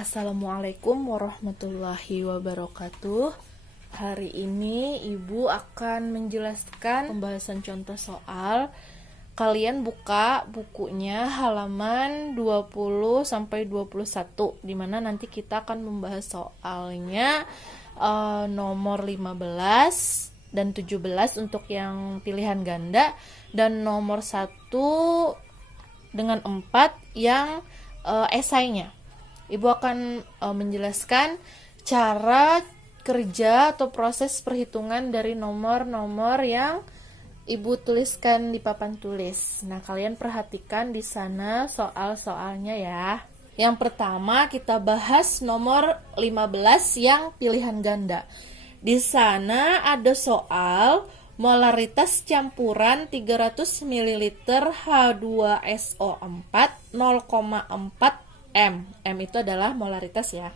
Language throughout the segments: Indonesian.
Assalamualaikum warahmatullahi wabarakatuh. Hari ini Ibu akan menjelaskan pembahasan contoh soal. Kalian buka bukunya halaman 20 sampai 21 di mana nanti kita akan membahas soalnya nomor 15 dan 17 untuk yang pilihan ganda dan nomor 1 dengan 4 yang esainya. Ibu akan menjelaskan cara kerja atau proses perhitungan dari nomor-nomor yang Ibu tuliskan di papan tulis. Nah, kalian perhatikan di sana soal-soalnya ya. Yang pertama kita bahas nomor 15 yang pilihan ganda. Di sana ada soal molaritas campuran 300 ml H2SO4 0,4 M. M itu adalah molaritas ya.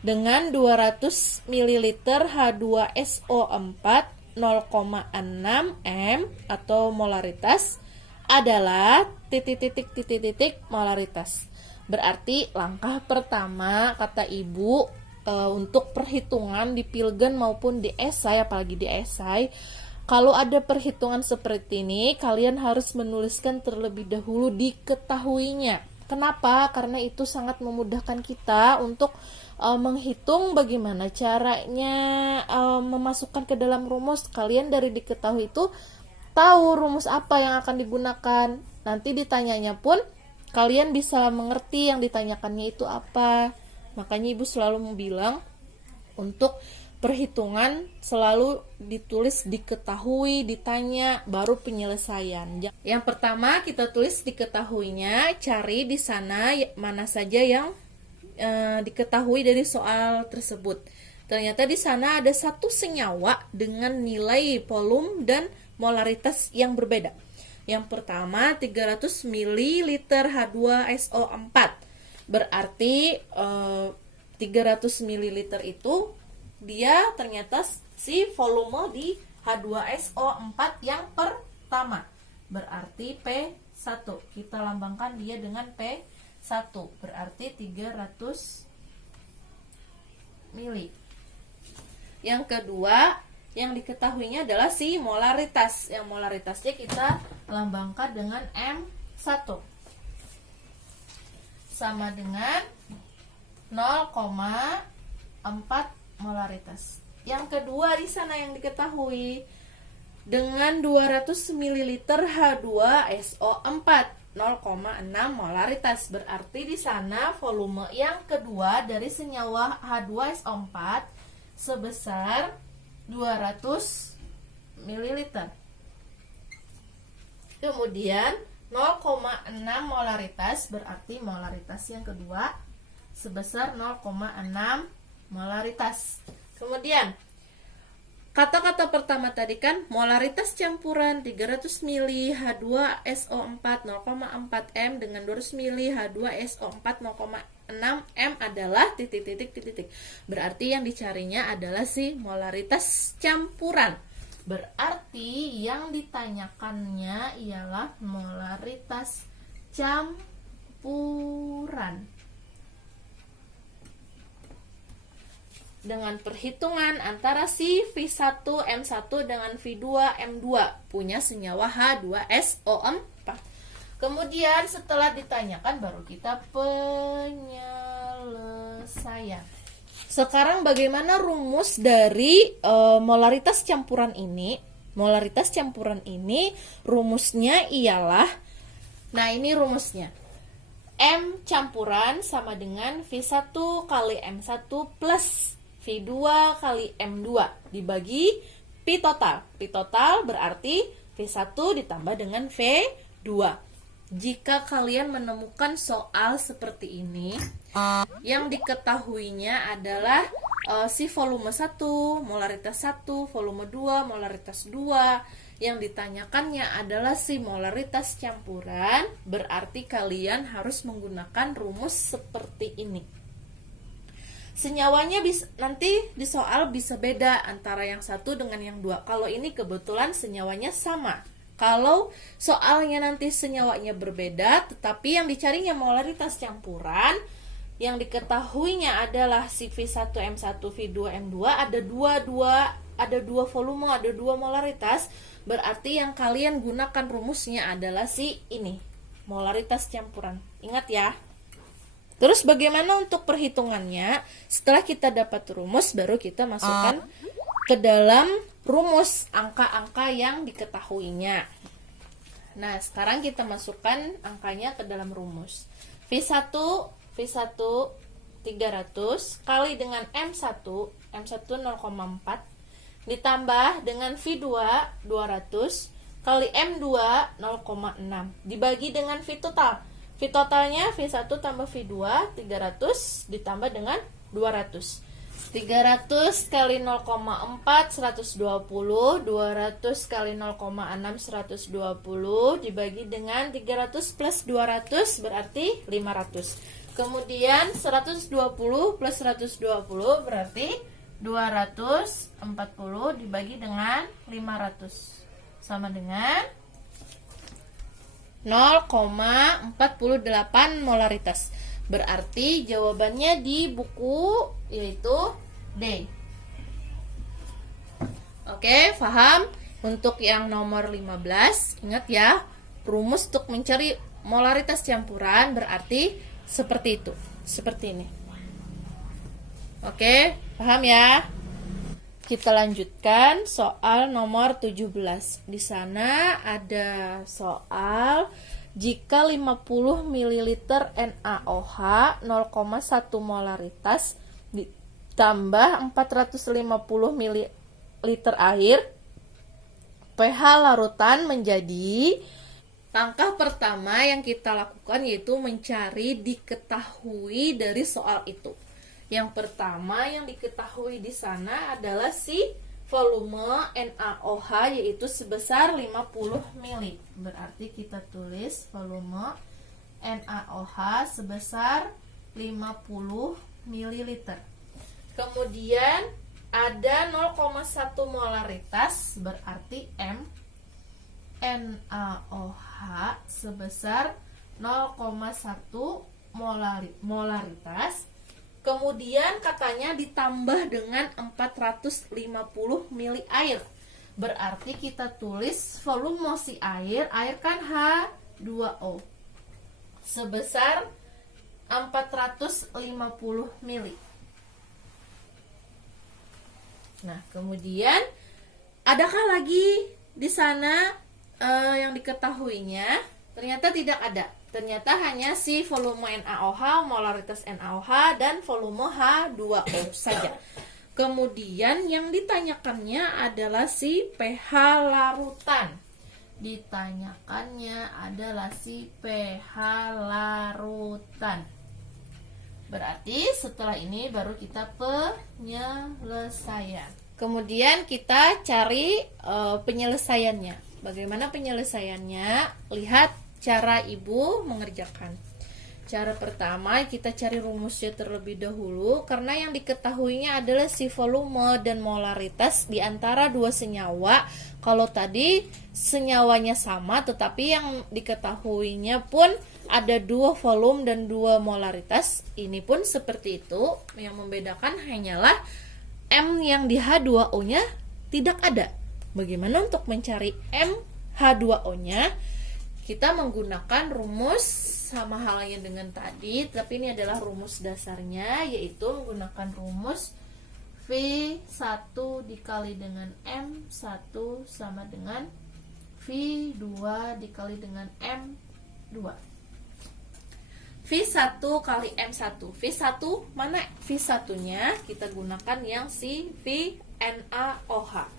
Dengan 200 ml H2SO4 0,6 M atau molaritas adalah titik molaritas. Berarti langkah pertama kata Ibu untuk perhitungan di pilgen maupun di esai, apalagi di esai, kalau ada perhitungan seperti ini, kalian harus menuliskan terlebih dahulu diketahuinya. Kenapa? Karena itu sangat memudahkan kita untuk menghitung bagaimana caranya memasukkan ke dalam rumus. Kalian dari diketahui itu tahu rumus apa yang akan digunakan. Nanti ditanyanya pun kalian bisa mengerti yang ditanyakannya itu apa. Makanya Ibu selalu bilang untuk perhitungan selalu ditulis diketahui, ditanya, baru penyelesaian. Yang pertama kita tulis diketahuinya, cari di sana mana saja yang diketahui dari soal tersebut. Ternyata di sana ada satu senyawa dengan nilai volume dan molaritas yang berbeda. Yang pertama 300 ml H2SO4. Berarti 300 ml itu dia ternyata si volume di H2SO4 yang pertama. Berarti P1. Kita lambangkan dia dengan P1. Berarti 300 mili. Yang kedua, yang diketahuinya adalah si molaritas. Yang molaritasnya kita lambangkan dengan M1. Sama dengan 0,4 molaritas. Yang kedua di sana yang diketahui dengan 200 ml H2SO4 0,6 molaritas. Berarti di sana volume yang kedua dari senyawa H2SO4 sebesar 200 ml. Kemudian 0,6 molaritas berarti molaritas yang kedua sebesar 0,6 molaritas. Kemudian kata-kata pertama tadi kan molaritas campuran 300 ml H2SO4 0,4 M dengan 200 ml H2SO4 0,6 M adalah titik. Berarti yang dicarinya adalah si molaritas campuran. Berarti yang ditanyakannya ialah molaritas campuran. Dengan perhitungan antara si V1 M1 dengan V2 M2 punya senyawa H2SO4. Kemudian setelah ditanyakan baru kita penyelesaian. Sekarang bagaimana rumus dari molaritas campuran ini? Molaritas campuran ini rumusnya ialah, nah ini rumusnya, M campuran sama dengan V1 kali M1 plus V2 kali M2 dibagi Pi total. Pi total berarti V1 ditambah dengan V2. Jika kalian menemukan soal seperti ini, yang diketahuinya adalah si volume 1, molaritas 1, volume 2, molaritas 2. Yang ditanyakannya adalah si molaritas campuran, berarti kalian harus menggunakan rumus seperti ini. Senyawanya nanti di soal bisa beda antara yang satu dengan yang dua. Kalau ini kebetulan senyawanya sama. Kalau soalnya nanti senyawanya berbeda, tetapi yang dicarinya molaritas campuran, yang diketahuinya adalah si V1M1, V2M2, ada dua volume, ada dua molaritas, berarti yang kalian gunakan rumusnya adalah si ini, molaritas campuran. Ingat ya. Terus bagaimana untuk perhitungannya? Setelah kita dapat rumus, baru kita masukkan ke dalam rumus angka-angka yang diketahuinya. Nah, sekarang kita masukkan angkanya ke dalam rumus. V1 300 kali dengan M1 0,4 ditambah dengan V2 200 kali M2 0,6 dibagi dengan V total. V totalnya V1 tambah V2 300 ditambah dengan 200. 300 kali 0,4 120, 200 kali 0,6 120 dibagi dengan 300 plus 200 berarti 500. Kemudian 120 plus 120 berarti 240 dibagi dengan 500 sama dengan 0,48 molaritas. Berarti jawabannya di buku yaitu D. Oke, paham? Untuk yang nomor 15, ingat ya, rumus untuk mencari molaritas campuran berarti seperti itu, seperti ini. Oke, paham ya? Kita lanjutkan soal nomor 17. Di sana ada soal jika 50 ml NaOH 0,1 molaritas ditambah 450 ml air, pH larutan menjadi. Langkah pertama yang kita lakukan yaitu mencari diketahui dari soal itu. Yang pertama yang diketahui di sana adalah si volume NaOH yaitu sebesar 50 ml. Berarti kita tulis volume NaOH sebesar 50 ml. Kemudian ada 0,1 molaritas berarti M. NaOH sebesar 0,1 molaritas. Kemudian katanya ditambah dengan 450 ml air. Berarti kita tulis volume si air kan H2O sebesar 450 ml. Nah, kemudian adakah lagi di sana yang diketahuinya? Ternyata tidak ada. Ternyata hanya si volume NaOH, molaritas NaOH, dan volume H2O saja. Kemudian yang ditanyakannya adalah si pH larutan. Ditanyakannya adalah si pH larutan. Berarti setelah ini baru kita penyelesaian. Kemudian kita cari penyelesaiannya. Bagaimana penyelesaiannya? Lihat cara ibu mengerjakan. Cara pertama kita cari rumusnya terlebih dahulu, karena yang diketahuinya adalah si volume dan molaritas di antara dua senyawa. Kalau tadi senyawanya sama, tetapi yang diketahuinya pun ada dua volume dan dua molaritas. Ini pun seperti itu. Yang membedakan hanyalah M yang di H2O-nya tidak ada. Bagaimana untuk mencari M H2O-nya? Kita menggunakan rumus sama halnya dengan tadi, tapi ini adalah rumus dasarnya, yaitu menggunakan rumus V1 dikali dengan M1 sama dengan V2 dikali dengan M2. V1 kali M1. V1 mana V1-nya? Kita gunakan yang si VNaOH.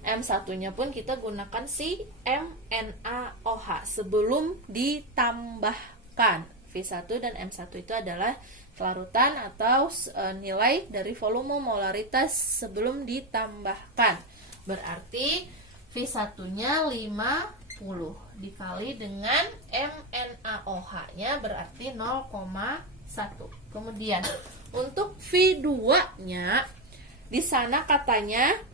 M1-nya pun kita gunakan si MNaOH sebelum ditambahkan. V1 dan M1 itu adalah larutan atau nilai dari volume molaritas sebelum ditambahkan. Berarti V1-nya 50 dikali dengan MNaOH-nya berarti 0,1. Kemudian untuk V2-nya di sana katanya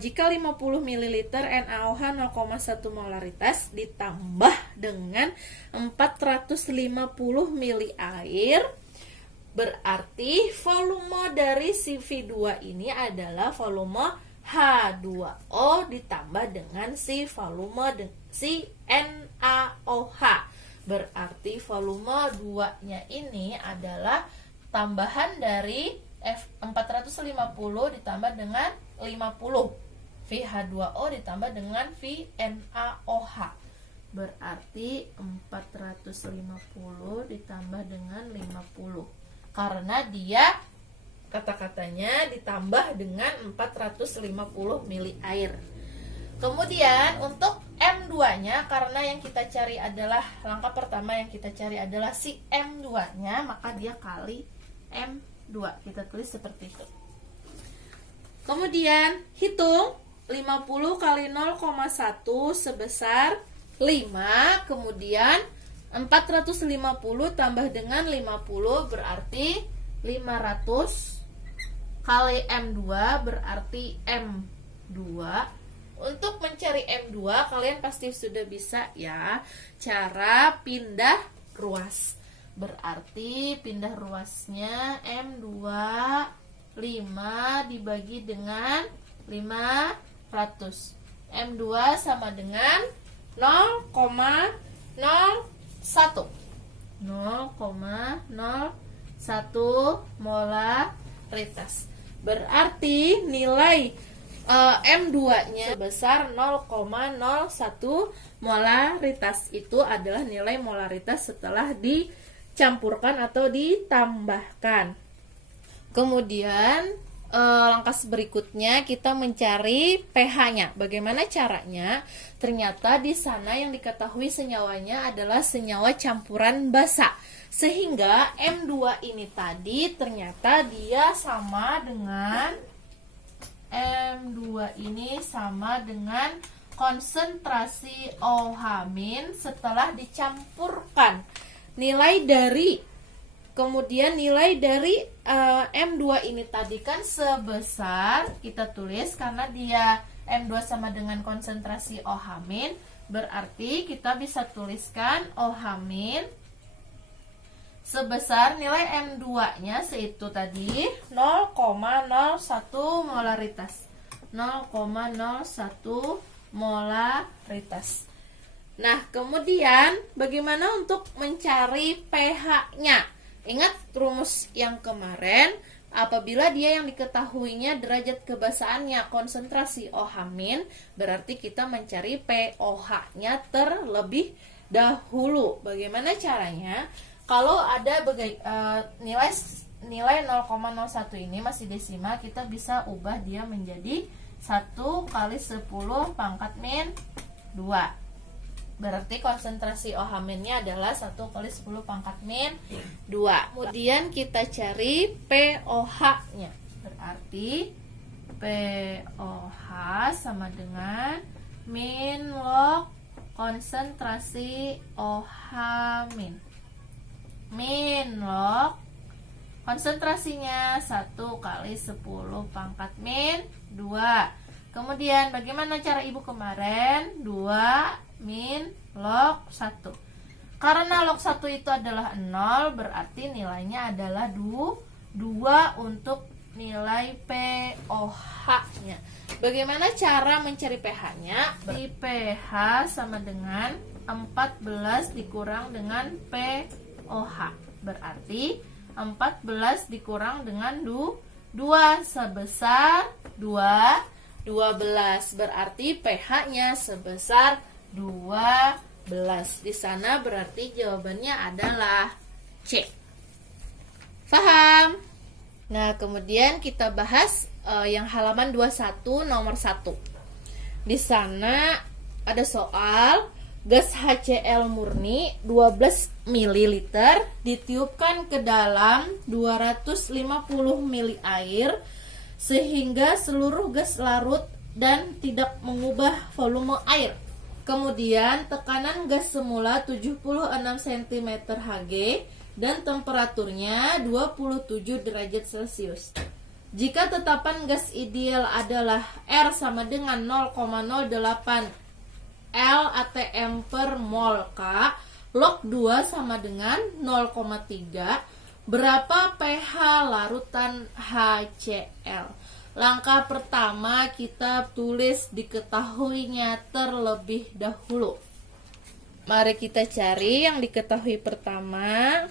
jika 50 ml NaOH 0,1 molaritas ditambah dengan 450 ml air, Berarti volume dari si V2 ini adalah volume H2O ditambah dengan si volume si NaOH. Berarti volume 2-nya ini adalah tambahan dari F450 ditambah dengan 50. VH2O ditambah dengan VNaOH. Berarti 450 ditambah dengan 50. Karena dia kata-katanya ditambah dengan 450 mili air. Kemudian untuk M2-nya, karena yang kita cari adalah langkah pertama yang kita cari adalah si M2-nya, maka dia kali M2. Kita tulis seperti itu. Kemudian hitung 50 kali 0,1 sebesar 5. Kemudian 450 tambah dengan 50 berarti 500 kali M2 berarti M2. Untuk mencari M2 kalian pasti sudah bisa ya cara pindah ruas. Berarti pindah ruasnya M2 5 dibagi dengan 500. M2 sama dengan 0,01 molaritas. Berarti nilai M2-nya sebesar 0,01 molaritas. Itu adalah nilai molaritas setelah dicampurkan atau ditambahkan. Kemudian langkah berikutnya kita mencari pH-nya. Bagaimana caranya? Ternyata di sana yang diketahui senyawanya adalah senyawa campuran basa. Sehingga M2 ini tadi ternyata dia sama dengan M2 ini sama dengan konsentrasi OH- setelah dicampurkan. Kemudian nilai dari M2 ini tadi kan sebesar, kita tulis karena dia M2 sama dengan konsentrasi OH-, berarti kita bisa tuliskan OH- sebesar nilai M2-nya yaitu tadi 0,01 molaritas. 0,01 molaritas. Nah, kemudian bagaimana untuk mencari pH-nya? Ingat rumus yang kemarin, apabila dia yang diketahuinya derajat kebasaannya konsentrasi OH-, berarti kita mencari pOH-nya terlebih dahulu. Bagaimana caranya? Kalau ada nilai 0,01 ini masih desimal, kita bisa ubah dia menjadi 1 kali 10 pangkat min 2. Berarti konsentrasi OH-nya adalah 1 kali 10 pangkat min 2. Kemudian kita cari pOH-nya. Berarti pOH sama dengan min log konsentrasi OH-. Min log konsentrasinya 1 kali 10 pangkat min 2. Kemudian bagaimana cara ibu kemarin? 2 min log 1. Karena log 1 itu adalah 0, berarti nilainya adalah 2 untuk nilai pOH-nya. Bagaimana cara mencari pH-nya? Di pH sama dengan 14 dikurang dengan pOH. Berarti 14 dikurang dengan 2 sebesar 12. Berarti pH-nya sebesar 12. Di sana berarti jawabannya adalah C. Paham? Nah, kemudian kita bahas yang halaman 21 nomor 1. Di sana ada soal gas HCl murni 12 ml ditiupkan ke dalam 250 ml air sehingga seluruh gas larut dan tidak mengubah volume air. Kemudian tekanan gas semula 76 cm Hg dan temperaturnya 27 derajat Celcius. Jika tetapan gas ideal adalah R sama dengan 0,08 L atm per mol K, log 2 sama dengan 0,3, Berapa pH larutan HCl? Langkah pertama kita tulis diketahuinya terlebih dahulu. Mari kita cari yang diketahui pertama.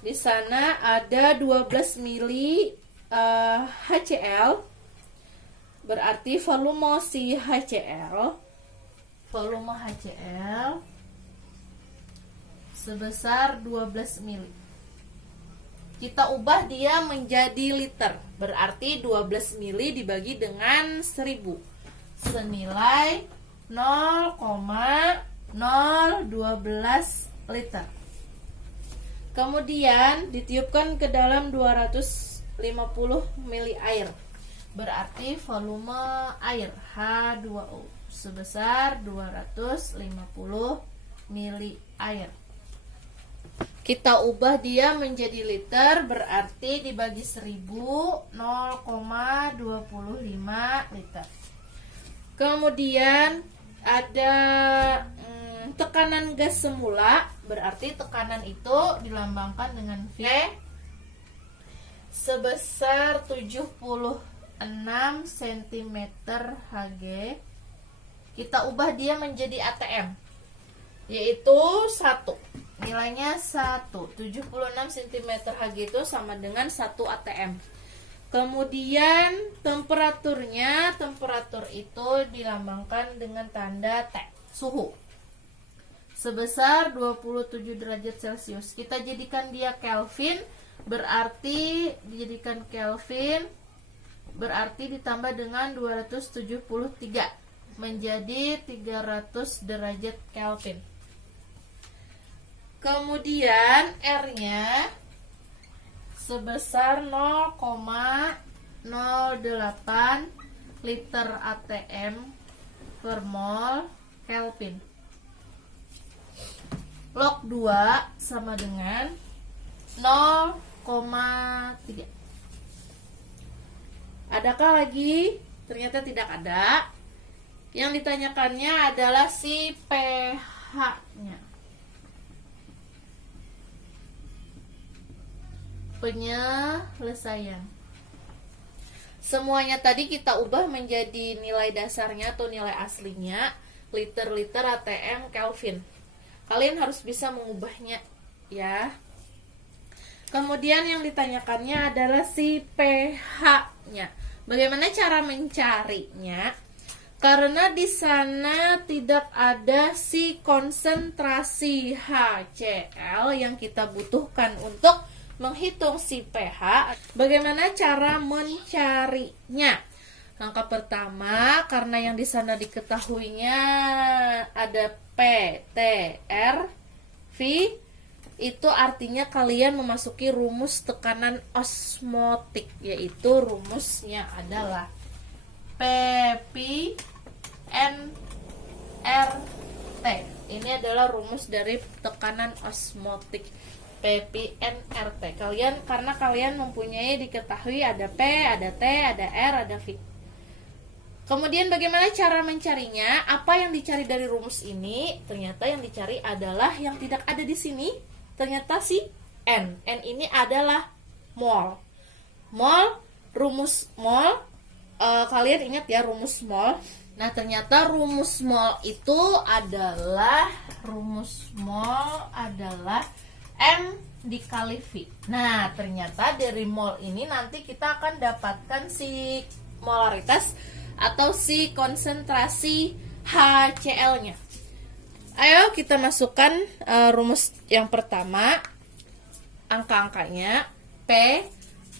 Di sana ada 12 mili HCl. Berarti volume si HCl sebesar 12 mili. Kita ubah dia menjadi liter. Berarti 12 mili dibagi dengan 1000. Senilai 0,012 liter. Kemudian ditiupkan ke dalam 250 mili air. Berarti volume air H2O sebesar 250 mili air. Kita ubah dia menjadi liter, berarti dibagi 1000, 0,25 liter. Kemudian ada tekanan gas semula, berarti tekanan itu dilambangkan dengan V sebesar 76 cm Hg. Kita ubah dia menjadi ATM, yaitu 1. Nilainya 1. 76 cm Hg itu sama dengan 1 ATM. Kemudian temperatur itu dilambangkan dengan tanda T, suhu, sebesar 27 derajat Celcius. Kita jadikan dia Kelvin, berarti ditambah dengan 273 menjadi 300 derajat Kelvin. Kemudian R-nya sebesar 0,08 liter ATM per mol Kelvin. Log 2 sama dengan 0,3. Adakah lagi? Ternyata tidak ada. Yang ditanyakannya adalah si pH-nya. Penyelesaian. Semuanya tadi kita ubah menjadi nilai dasarnya atau nilai aslinya, liter, ATM, Kelvin. Kalian harus bisa mengubahnya ya. Kemudian yang ditanyakannya adalah si pH-nya. Bagaimana cara mencarinya? Karena di sana tidak ada si konsentrasi HCl yang kita butuhkan untuk menghitung si pH. Bagaimana cara mencarinya? Langkah pertama, karena yang di sana diketahuinya ada P, T, R, V, itu artinya kalian memasuki rumus tekanan osmotik, yaitu rumusnya adalah P, Pi, N, R, T. Ini adalah rumus dari tekanan osmotik. PPNRT. Karena kalian mempunyai diketahui ada P, ada T, ada R, ada V. Kemudian bagaimana cara mencarinya? Apa yang dicari dari rumus ini? Ternyata yang dicari adalah yang tidak ada di sini. Ternyata si N. N ini adalah mol. Rumus mol. Kalian ingat ya rumus mol. Nah, ternyata rumus mol itu adalah M dikali V. Nah, ternyata dari mol ini nanti kita akan dapatkan si molaritas atau si konsentrasi HCl-nya. Ayo kita masukkan rumus yang pertama. Angka-angkanya P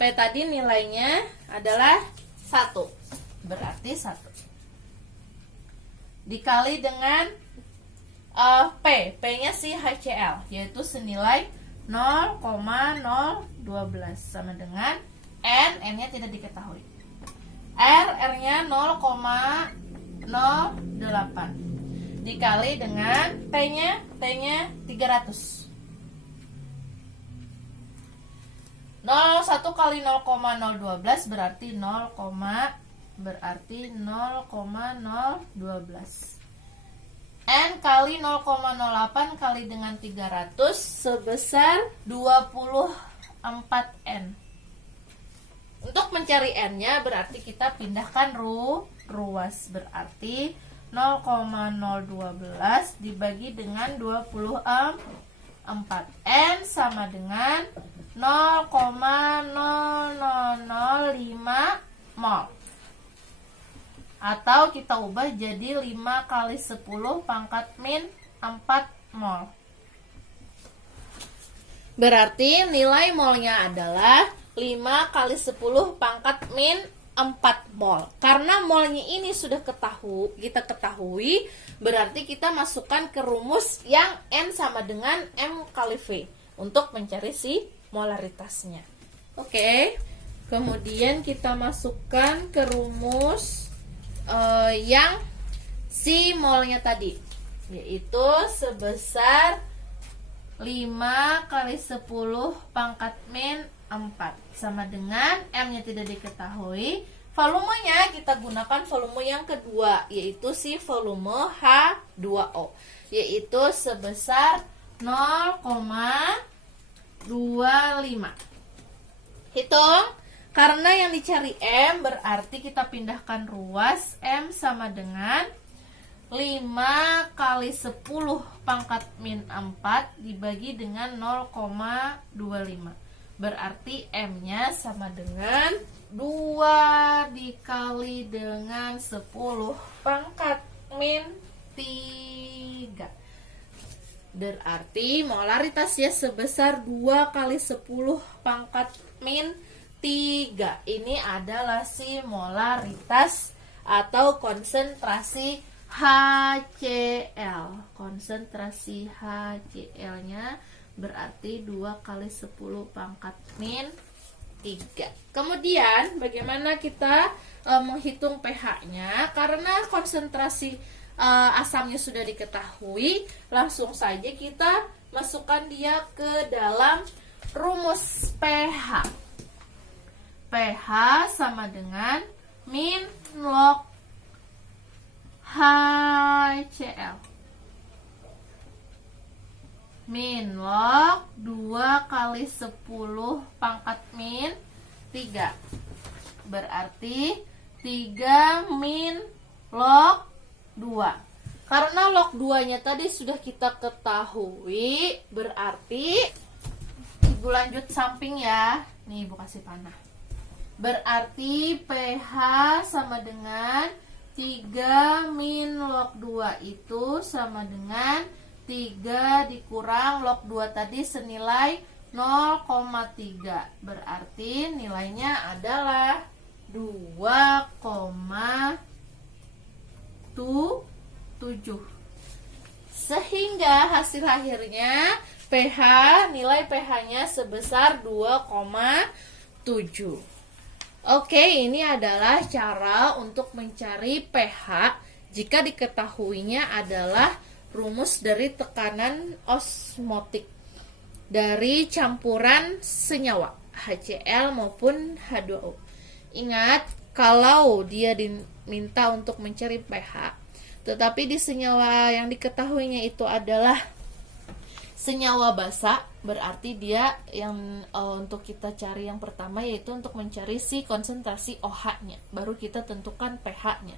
tadi nilainya adalah 1. Berarti 1 dikali dengan P-nya si HCl, yaitu senilai 0,012 sama dengan N-nya tidak diketahui. R-nya 0,08 dikali dengan T-nya 300. 1 kali 0,012 berarti 0,012. N kali 0,08 kali dengan 300 sebesar 24 N. Untuk mencari N-nya berarti kita pindahkan ruas. Berarti 0,012 dibagi dengan 24. N sama dengan 0,0005 mol. Atau kita ubah jadi 5 kali 10 pangkat min 4 mol. Berarti nilai molnya adalah 5 kali 10 pangkat min 4 mol. Karena molnya ini sudah kita ketahui, berarti kita masukkan ke rumus yang N sama dengan M kali V untuk mencari si molaritasnya. Oke. Kemudian kita masukkan ke rumus yang si molnya tadi, yaitu sebesar 5 kali 10 pangkat min 4 sama dengan M-nya tidak diketahui. Volumenya kita gunakan volume yang kedua, yaitu si volume H2O, yaitu sebesar 0,25. Hitung. Karena yang dicari M, berarti kita pindahkan ruas. M sama dengan 5 kali 10 pangkat min 4 dibagi dengan 0,25. Berarti M-nya sama dengan 2 dikali dengan 10 pangkat min 3. Berarti molaritasnya sebesar 2 kali 10 pangkat min 3. Ini adalah si molaritas atau konsentrasi HCl. Konsentrasi HCl-nya berarti 2 kali 10 pangkat min 3. Kemudian bagaimana kita menghitung pH-nya? Karena konsentrasi asamnya sudah diketahui, langsung saja kita masukkan dia ke dalam rumus pH. pH sama dengan min log HCl. Min log 2 kali 10 pangkat min 3. Berarti 3 min log 2. Karena log 2-nya tadi sudah kita ketahui, berarti Ibu lanjut samping ya. Nih Ibu kasih panah. Berarti pH sama dengan 3 min log 2 itu sama dengan 3 dikurang log 2 tadi senilai 0,3. Berarti nilainya adalah 2,7. Sehingga hasil akhirnya nilai pH-nya sebesar 2,7. Oke, ini adalah cara untuk mencari pH jika diketahuinya adalah rumus dari tekanan osmotik dari campuran senyawa HCl maupun H2O. Ingat, kalau dia diminta untuk mencari pH, tetapi di senyawa yang diketahuinya itu adalah senyawa basa, berarti dia yang untuk kita cari yang pertama yaitu untuk mencari si konsentrasi OH-nya, baru kita tentukan pH-nya.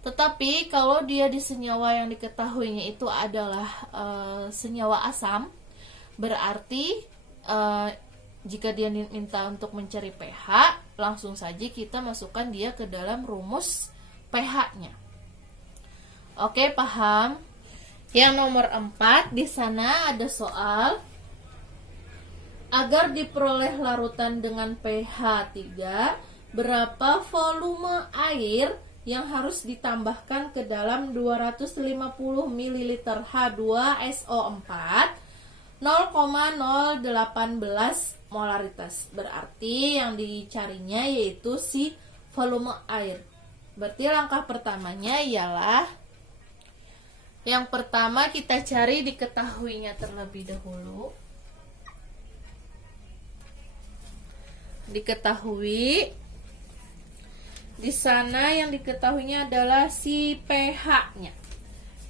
Tetapi kalau dia di senyawa yang diketahuinya itu adalah senyawa asam, berarti jika dia diminta untuk mencari pH, langsung saja kita masukkan dia ke dalam rumus pH-nya. Oke, paham? Yang nomor 4, di sana ada soal. Agar diperoleh larutan dengan pH 3, berapa volume air yang harus ditambahkan ke dalam 250 ml H2SO4 0,018 molaritas. Berarti yang dicarinya yaitu si volume air. Berarti langkah pertamanya ialah yang pertama kita cari diketahuinya terlebih dahulu. Diketahui. Di sana yang diketahuinya adalah si pH-nya.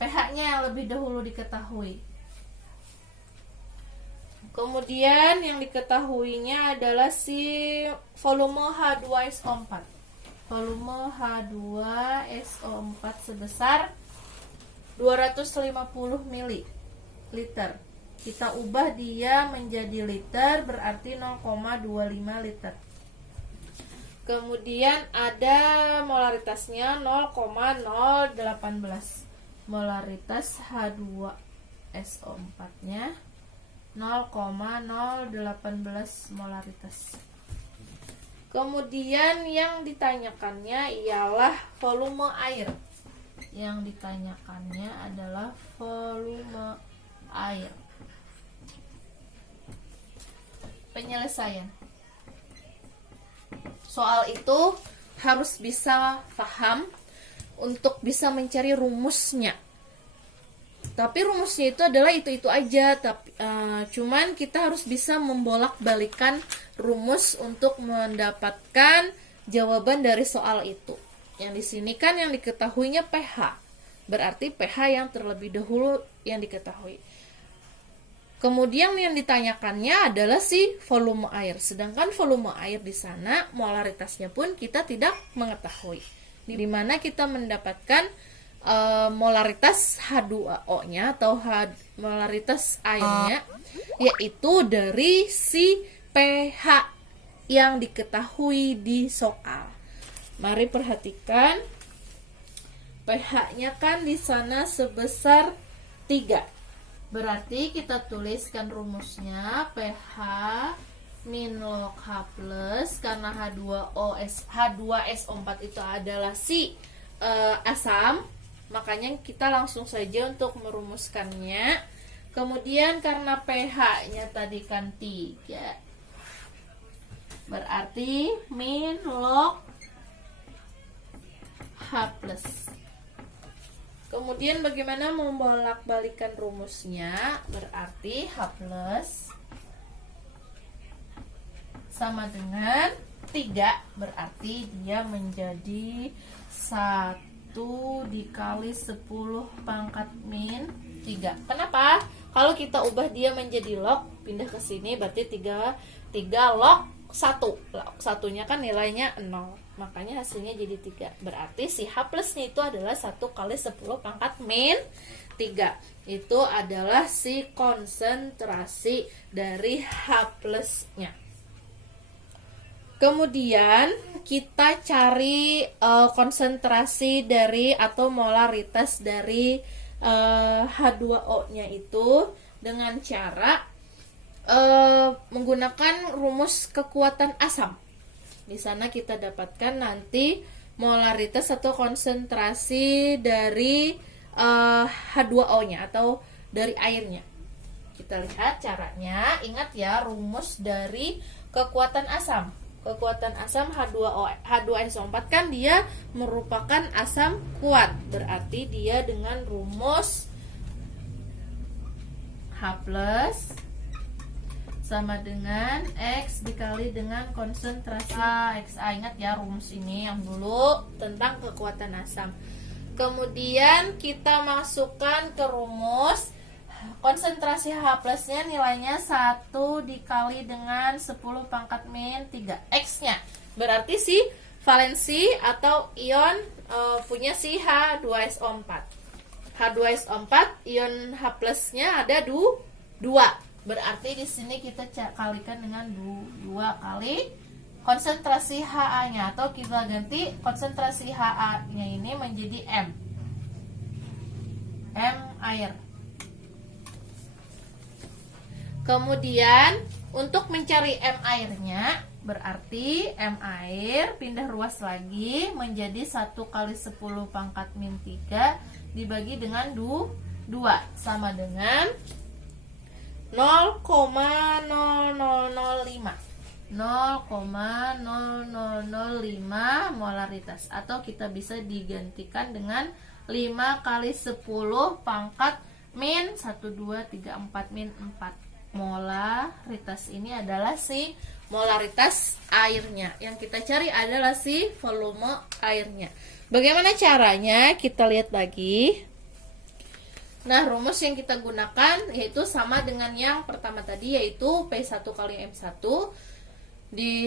pH-nya yang lebih dahulu diketahui. Kemudian yang diketahuinya adalah si volume H2SO4. Volume H2SO4 sebesar 250 ml. Kita ubah dia menjadi liter, berarti 0,25 liter. Kemudian ada molaritasnya 0,018. Molaritas H2SO4-nya 0,018 molaritas. Kemudian yang ditanyakannya ialah volume air. Yang ditanyakannya adalah volume air. Penyelesaian. Soal itu harus bisa paham untuk bisa mencari rumusnya. Tapi rumusnya itu adalah itu aja. Tapi cuman kita harus bisa membolak-balikan rumus untuk mendapatkan jawaban dari soal itu. Yang di sini kan yang diketahuinya pH. Berarti pH yang terlebih dahulu yang diketahui. Kemudian yang ditanyakannya adalah si volume air. Sedangkan volume air di sana molaritasnya pun kita tidak mengetahui. Di mana kita mendapatkan molaritas H2O-nya atau molaritas airnya, yaitu dari si pH yang diketahui di soal. Mari perhatikan, pH-nya kan di sana sebesar 3. Berarti kita tuliskan rumusnya pH min log H plus, karena H2SO4 itu adalah si asam. Makanya kita langsung saja untuk merumuskannya. Kemudian karena pH-nya tadi kan 3, berarti min log H plus. Kemudian bagaimana membolak-balikan rumusnya? Berarti H plus sama dengan 3, berarti dia menjadi 1 dikali 10 pangkat min 3. Kenapa? Kalau kita ubah dia menjadi log, pindah ke sini berarti 3 log 1. Log 1-nya kan nilainya 0. Makanya hasilnya jadi 3. Berarti si H plusnya itu adalah 1 kali 10 pangkat min 3. Itu adalah si konsentrasi dari H plusnya. Kemudian kita cari konsentrasi dari atau molaritas dari H2O-nya itu dengan cara menggunakan rumus kekuatan asam. Di sana kita dapatkan nanti molaritas atau konsentrasi dari H2O-nya atau dari airnya. Kita lihat caranya. Ingat ya, rumus dari kekuatan asam. Kekuatan asam H2SO4 kan dia merupakan asam kuat. Berarti dia dengan rumus H plus sama dengan X dikali dengan konsentrasi XA. Ingat ya rumus ini yang dulu tentang kekuatan asam. Kemudian kita masukkan ke rumus konsentrasi H plusnya nilainya 1 dikali dengan 10 pangkat min 3 X-nya. Berarti si valensi atau ion punya si H2SO4. H2SO4 ion H plusnya ada 2. Berarti di sini kita kalikan dengan 2 kali konsentrasi Ha-nya, atau kita ganti konsentrasi Ha-nya ini menjadi M. M air. Kemudian untuk mencari M airnya, berarti M air pindah ruas lagi menjadi 1 kali 10 pangkat min 3 dibagi dengan 2 sama dengan 0,0005 molaritas, atau kita bisa digantikan dengan 5 kali 10 pangkat min 1, 2, 3, 4 min 4. Molaritas ini adalah si molaritas airnya. Yang kita cari adalah si volume airnya. Bagaimana caranya? Kita lihat lagi. Nah, rumus yang kita gunakan yaitu sama dengan yang pertama tadi, yaitu P1 kali M1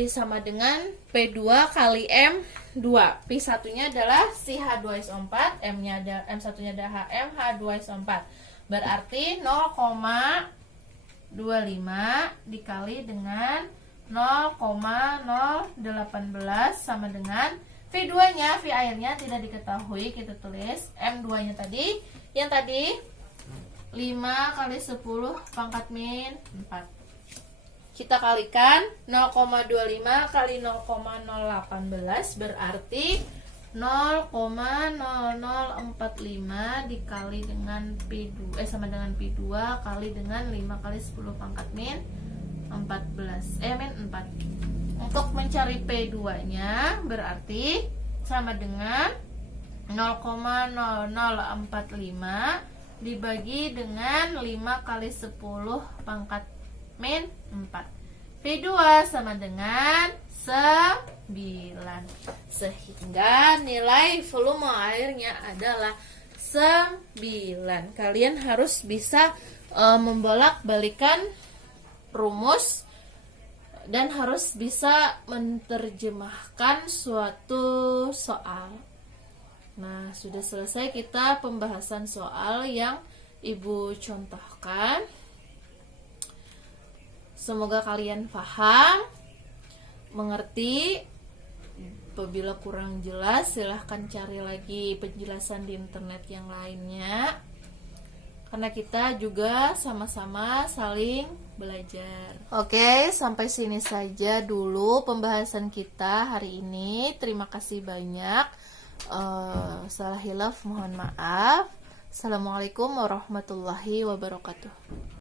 sama dengan P2 kali M2. P1-nya adalah si H2SO4, M1-nya adalah HM, H2SO4. Berarti 0,25 dikali dengan 0,018 sama dengan V2-nya, V airnya tidak diketahui, kita tulis M2-nya tadi, yang tadi 5 kali 10 pangkat min 4. Kita kalikan 0,25 kali 0,018 berarti 0,0045 dikali dengan P2 sama dengan P2 kali dengan 5 kali 10 pangkat min 14 min 4. Untuk mencari P2-nya berarti sama dengan 0,0045 dibagi dengan 5 kali 10 pangkat min 4. P2 sama dengan 9. Sehingga nilai volume airnya adalah 9. Kalian harus bisa membolak-balikan rumus dan harus bisa menerjemahkan suatu soal. Nah, sudah selesai kita pembahasan soal yang Ibu contohkan. Semoga kalian paham, mengerti. Apabila kurang jelas, silahkan cari lagi penjelasan di internet yang lainnya. Karena kita juga sama-sama saling belajar. Oke, sampai sini saja dulu pembahasan kita hari ini. Terima kasih banyak. Salah hilaf mohon maaf. Assalamualaikum warahmatullahi wabarakatuh.